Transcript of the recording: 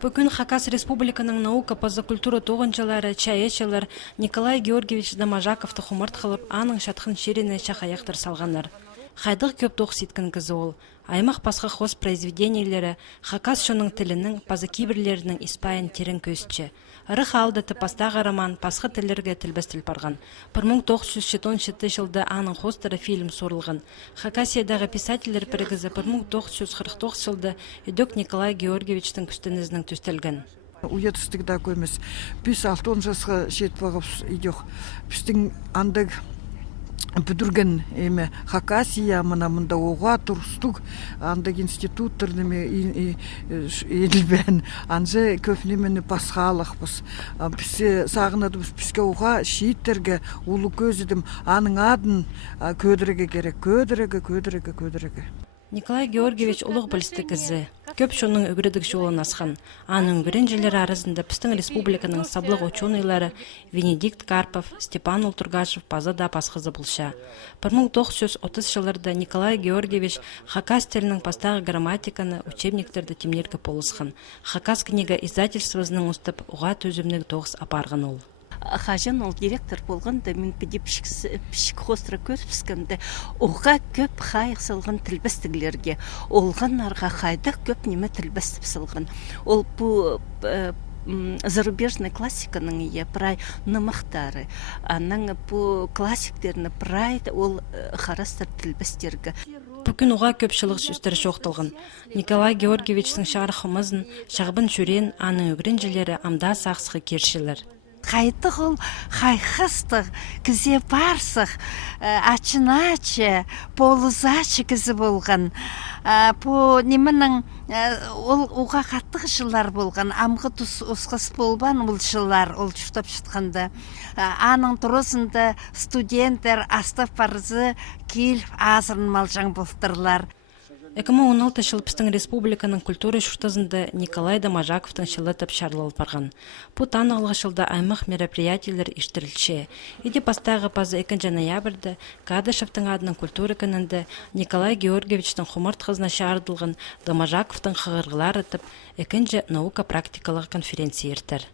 Бүгін Хакас Республиканың наука паза культура тоғынчылары, чаячылар Николай Георгиевич Дамажаковты хумарт қылып, аның шатқын шерене шақаяқтыр салғаныр. Хайдық көп тоқ сеткін кізі ол. Аймақ пасқа хоз произведениялері Хакас шоның тілінің паза кибірлерінің испайын терін көзчі. Рық алды тіпастағы роман пасқы тілерге тілбестіл барған. 1917 жылда аның хостары фильм сорылған. Хакасиядағы писателер бірігізі 1949 жылда Эдок Николай Георгиевичтің күстінізінің түстелген. Уятыстықда көмес. Біз 6 жасқа шет бағып идек. Біздің андық бүдірген еме Хакасия мұнда оға тұрстық андық институттарныме еділбен анжы көпнемені пасхалық біз. Біз сағынады бізге оға шииттерге ұлы көзідім аның адын көдіреге керек. Көдіреге. Николай Георгиевич ұлық білісті кізі. Көп шоның үгірідік жолын асқан. Аның үгірінжелері арасында пістің республиканың саблық ученыйлары Венедикт Карпов, Степан Ултургашев пазада пасқызы бұлша. 1930 жылдарда Николай Георгиевич Хакас тілінің пастағы грамматиканы учебниктерді темнергі полысқан. Хакас книга издательствозының ұстып ұға төзімнің тоғыз апарған ол. Хажан ол директор болғанда мен пішік хостра көріпскімді оға көп қайық салған тілбістігілерге олған арға қайдақ көп неме тілбістіп салған. Ол бұл зарубежный классиканың ие прай нымақтары, аның бұл классиктеріні прай ол қарастыр тілбістерге. Бүгін оға көпшілік сөстері жоқтылғын. Николай Георгиевичтің шарқымызын, шағбын жүрен, аның үгірінжелері амда сақсығы кершілер. Қайтық ол қайқыстық, кізе барсық, ачыначы, полызачы кізі болған. По немінің ол оға қаттық жылар болған, амғы тұс осқыс болбан ол жылар, ол жұқтап жұтқанды. Аның тұрысында студенттер астап барызы кел азырын малжаң болдырлар. 2016 жыл пістің республиканың культура шұртазында Николай Дамажаковтың шылы тіп шарлыл барған. Бұ танығылғы жылда аймақ мероприятиялар іштірілші. Еде пастағы пазы 2 ноябрьді Кадышевтың адының культура күнінде Николай Георгиевичтің хумарт қызына шардылған Дамажаковтың қығырғылар етіп 2 наука практикалық конференция ертір.